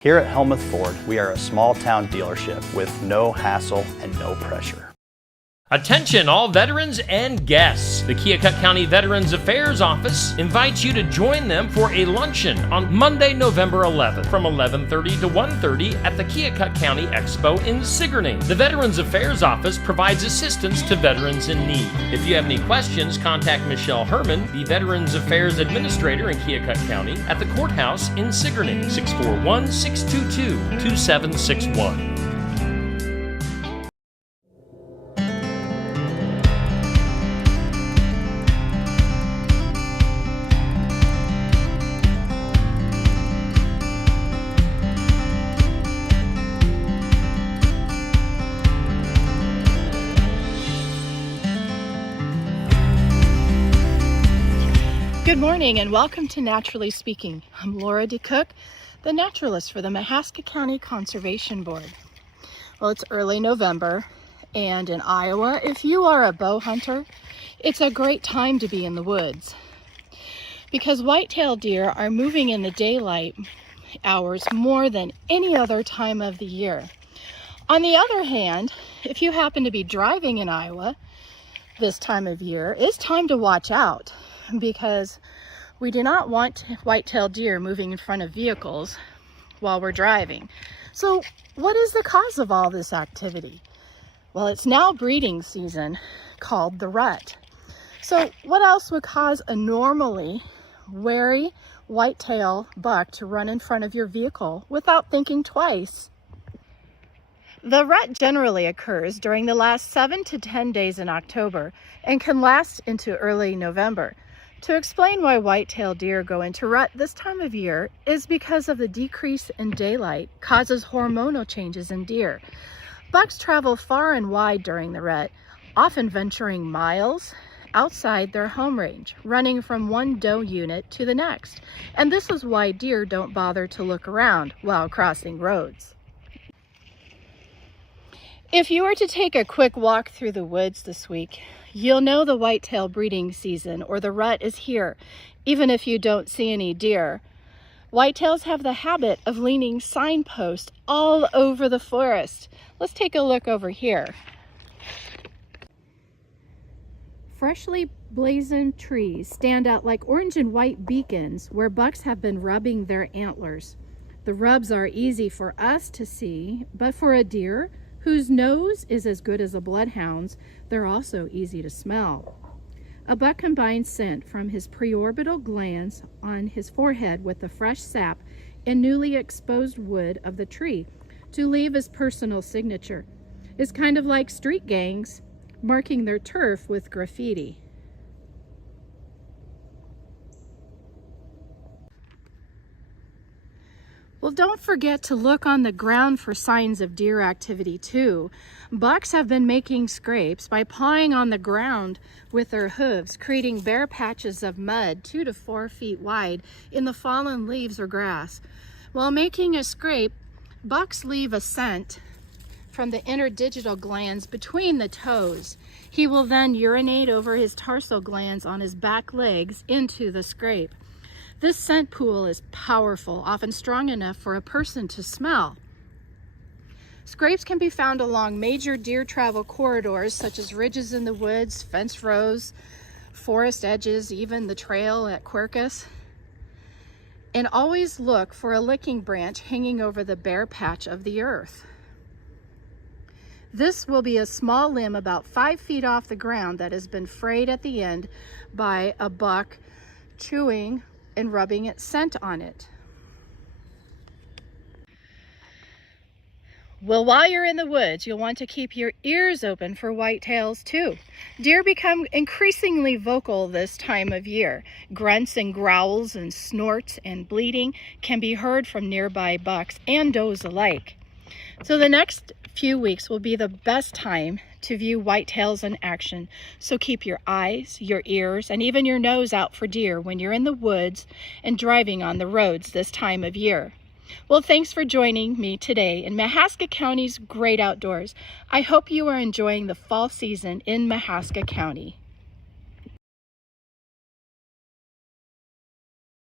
Here at Helmuth Ford, we are a small town dealership with no hassle and no pressure. Attention all veterans and guests. The Keokuk County Veterans Affairs Office invites you to join them for a luncheon on Monday, November 11th from 11:30 to 1:30 at the Keokuk County Expo in Sigourney. The Veterans Affairs Office provides assistance to veterans in need. If you have any questions, contact Michelle Herman, the Veterans Affairs Administrator in Keokuk County, at the courthouse in Sigourney, 641-622-2761. Good morning and welcome to Naturally Speaking. I'm Laura DeCook, the naturalist for the Mahaska County Conservation Board. Well, it's early November, and in Iowa, if you are a bow hunter, it's a great time to be in the woods because white-tailed deer are moving in the daylight hours more than any other time of the year. On the other hand, if you happen to be driving in Iowa this time of year, it's time to watch out, because we do not want white-tailed deer moving in front of vehicles while we're driving. So what is the cause of all this activity? Well, it's now breeding season, called the rut. So what else would cause a normally wary white-tail buck to run in front of your vehicle without thinking twice? The rut generally occurs during the last 7 to 10 days in October and can last into early November. To explain why white-tailed deer go into rut this time of year is because of the decrease in daylight causes hormonal changes in deer. Bucks travel far and wide during the rut, often venturing miles outside their home range, running from one doe unit to the next. And this is why deer don't bother to look around while crossing roads. If you were to take a quick walk through the woods this week, you'll know the whitetail breeding season, or the rut, is here, even if you don't see any deer. Whitetails have the habit of leaning signposts all over the forest. Let's take a look over here. Freshly blazoned trees stand out like orange and white beacons where bucks have been rubbing their antlers. The rubs are easy for us to see, but for a deer, whose nose is as good as a bloodhound's, they're also easy to smell. A buck combines scent from his preorbital glands on his forehead with the fresh sap and newly exposed wood of the tree to leave his personal signature. It's kind of like street gangs marking their turf with graffiti. Well, don't forget to look on the ground for signs of deer activity too. Bucks have been making scrapes by pawing on the ground with their hooves, creating bare patches of mud 2 to 4 feet wide in the fallen leaves or grass. While making a scrape, bucks leave a scent from the interdigital glands between the toes. He will then urinate over his tarsal glands on his back legs into the scrape. This scent pool is powerful, often strong enough for a person to smell. Scrapes can be found along major deer travel corridors, such as ridges in the woods, fence rows, forest edges, even the trail at Quercus. And always look for a licking branch hanging over the bare patch of the earth. This will be a small limb about 5 feet off the ground that has been frayed at the end by a buck chewing and rubbing its scent on it. Well, while you're in the woods, you'll want to keep your ears open for whitetails too. Deer become increasingly vocal this time of year. Grunts and growls and snorts and bleating can be heard from nearby bucks and does alike. So the next few weeks will be the best time to view whitetails in action. So keep your eyes, your ears, and even your nose out for deer when you're in the woods and driving on the roads this time of year. Well, thanks for joining me today in Mahaska County's great outdoors. I hope you are enjoying the fall season in Mahaska County.